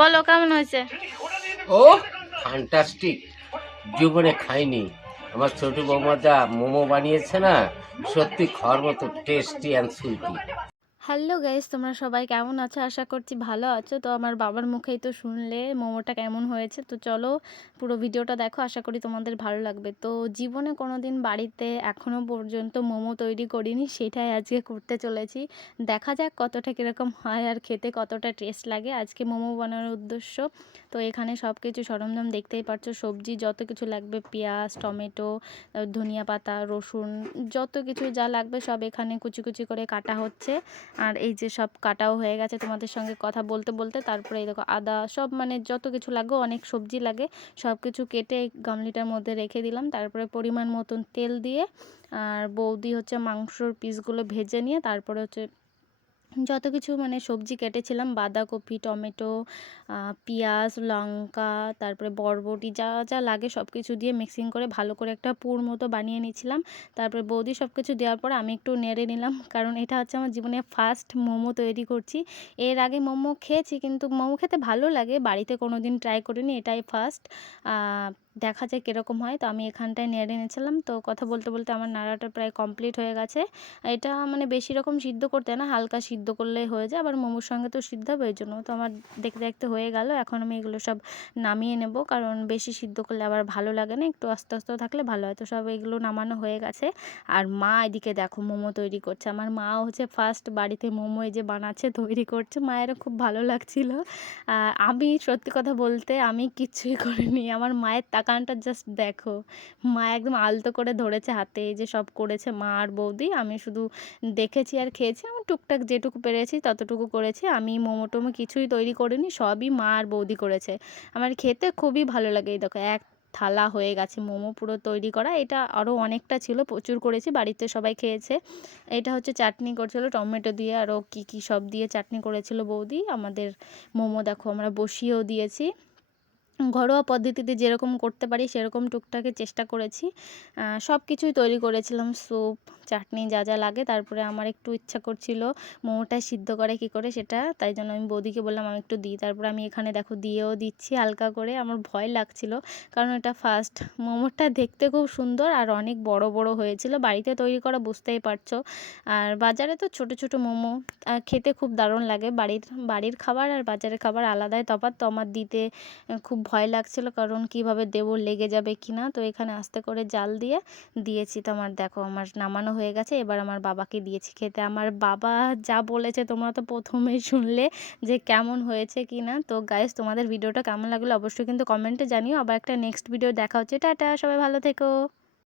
বলো কেমন হয়েছে? ও ফ্যান্টাস্টিক। জীবনে খাইনি। আমার ছোট বৌমা যা মোমো বানিয়েছে না, সত্যি খাওয়ার মতো tasty and sweety. Hello guys, তোমরা সবাই কেমন আছো? আশা করছি ভালো আছো। তো আমার বাবার মুখেই তো শুনলে মোমোটা কেমন হয়েছে। তো চলো পুরো ভিডিওটা দেখো, আশা করি তোমাদের ভালো লাগবে। তো জীবনে কোনো দিন বাড়িতে এখনও পর্যন্ত মোমো তৈরি করিনি, সেটাই আজকে করতে চলেছি। দেখা যাক কতটা কীরকম হয় আর খেতে কতটা টেস্ট লাগে। আজকে মোমো বানানোর উদ্দেশ্য, তো এখানে সব কিছু সরঞ্জাম দেখতেই পাচ্ছ, সবজি যত কিছু লাগবে, পেঁয়াজ, টমেটো, ধনিয়া পাতা, রসুন, যত কিছু যা লাগবে সব এখানে কুচি কুচি করে কাটা হচ্ছে। আর এই যে সব কাটাও হয়ে গেছে তোমাদের সঙ্গে কথা বলতে বলতে। তারপরে এই দেখো আদা, সব মানে যত কিছু লাগে, অনেক সবজি লাগে, সব কিছু কেটে গামলিটার মধ্যে রেখে দিলাম। তারপরে পরিমাণ মতন তেল দিয়ে আর বৌদি হচ্ছে মাংসর পিসগুলো ভেজে নিয়ে তারপরে হচ্ছে যত কিছু মানে সবজি কেটেছিলাম, বাঁধাকপি, টমেটো, পেঁয়াজ, লঙ্কা, তারপরে বরবটি, যা যা লাগে সব কিছু দিয়ে মিক্সিং করে ভালো করে একটা পুর মতো বানিয়ে নিয়েছিলাম। তারপরে বৌদি সব কিছু দেওয়ার পর আমি একটু নেড়ে নিলাম, কারণ এটা হচ্ছে আমার জীবনে ফার্স্ট মোমো তৈরি করছি। এর আগে মোমো খেয়েছি, কিন্তু মোমো খেতে ভালো লাগে, বাড়িতে কোনো দিন ট্রাই করিনি, এটাই ফার্স্ট। দেখা যায় কীরকম হয়। তো আমি এখানটায় নেড়ে নিয়েছিলাম। তো কথা বলতে বলতে আমার নাড়াটা প্রায় কমপ্লিট হয়ে গেছে। এটা মানে বেশি রকম সিদ্ধ করতে না, হালকা সিদ্ধ করলেই হয়ে যায়, আবার মোমোর সঙ্গে তো সিদ্ধ হবে, এই জন্য তো আমার দেখতে দেখতে হয়ে গেল। এখন আমি এগুলো সব নামিয়ে নেব, কারণ বেশি সিদ্ধ করলে আবার ভালো লাগে না, একটু আস্তে আস্তে থাকলে ভালো হয়। তো সব এগুলো নামানো হয়ে গেছে। আর মা এদিকে দেখো মোমো তৈরি করছে। আমার মাও হচ্ছে ফার্স্ট বাড়িতে মোমো এই যে বানাচ্ছে, তৈরি করছে, মায়েরও খুব ভালো লাগছিল। আর আমি সত্যি কথা বলতে আমি কিচ্ছুই করিনি, আমার মায়ের তাকানটা জাস্ট দেখো, মা একদম আলতো করে ধরেছে হাতে, এই যে সব করেছে মা আর বৌদি, আমি শুধু দেখেছি আর খেয়েছি। আমি টুকটাক যেটুকু পেরেছি ততটুকু করেছি। আমি মোমো টোমো কিছুই তৈরি করিনি, সবই মা আর বৌদি করেছে। আমার খেতে খুবই ভালো লাগে। এই দেখো এক থালা হয়ে গেছে মোমো পুরো তৈরি করা। এটা আরও অনেকটা ছিল, প্রচুর করেছি, বাড়িতে সবাই খেয়েছে। এটা হচ্ছে চাটনি করছিল টমেটো দিয়ে, আরও কী কী সব দিয়ে চাটনি করেছিল বৌদি। আমাদের মোমো দেখো আমরা বসিয়েও দিয়েছি। ঘরোয়া পদ্ধতিতে যেরকম করতে পারি সেরকম টুকটাকে চেষ্টা করেছি। সব কিছুই তৈরি করেছিলাম, স্যুপ, চাটনি, যা যা লাগে। তারপরে আমার একটু ইচ্ছা করছিল মোমোটা সিদ্ধ করে কী করে সেটা, তাই জন্য আমি বৌদিকে বললাম আমি একটু দিই। তারপরে আমি এখানে দেখো দিয়েও দিচ্ছি হালকা করে। আমার ভয় লাগছিল, কারণ এটা ফার্স্ট। মোমোটা দেখতে খুব সুন্দর আর অনেক বড় বড় হয়েছিল, বাড়িতে তৈরি করা বুঝতেই পারছো। আর বাজারে তো ছোট ছোট মোমো, খেতে খুব দারুণ লাগে। বাড়ির খাবার আর বাজারের খাবার আলাদাই তফাৎ। তো আমার দিতে খুব ভয় লাগছিল, কারণ কিভাবে দেবো, লেগে যাবে কি না। তো এখানে আস্তে করে জাল দিয়ে দিয়েছি। তো আমার দেখো আমার নামানো হয়ে গেছে, এবার আমার বাবাকে দিয়েছি খেতে। আমার বাবা যা বলেছে তোমরা তো প্রথমেই শুনলে যে কেমন হয়েছে কি না। তো গাইস, তোমাদের ভিডিওটা কেমন লাগলো অবশ্যই কিন্তু কমেন্টে জানিও। আবার একটা নেক্সট ভিডিও দেখা হচ্ছে। টাটা, সবাই ভালো থেকো।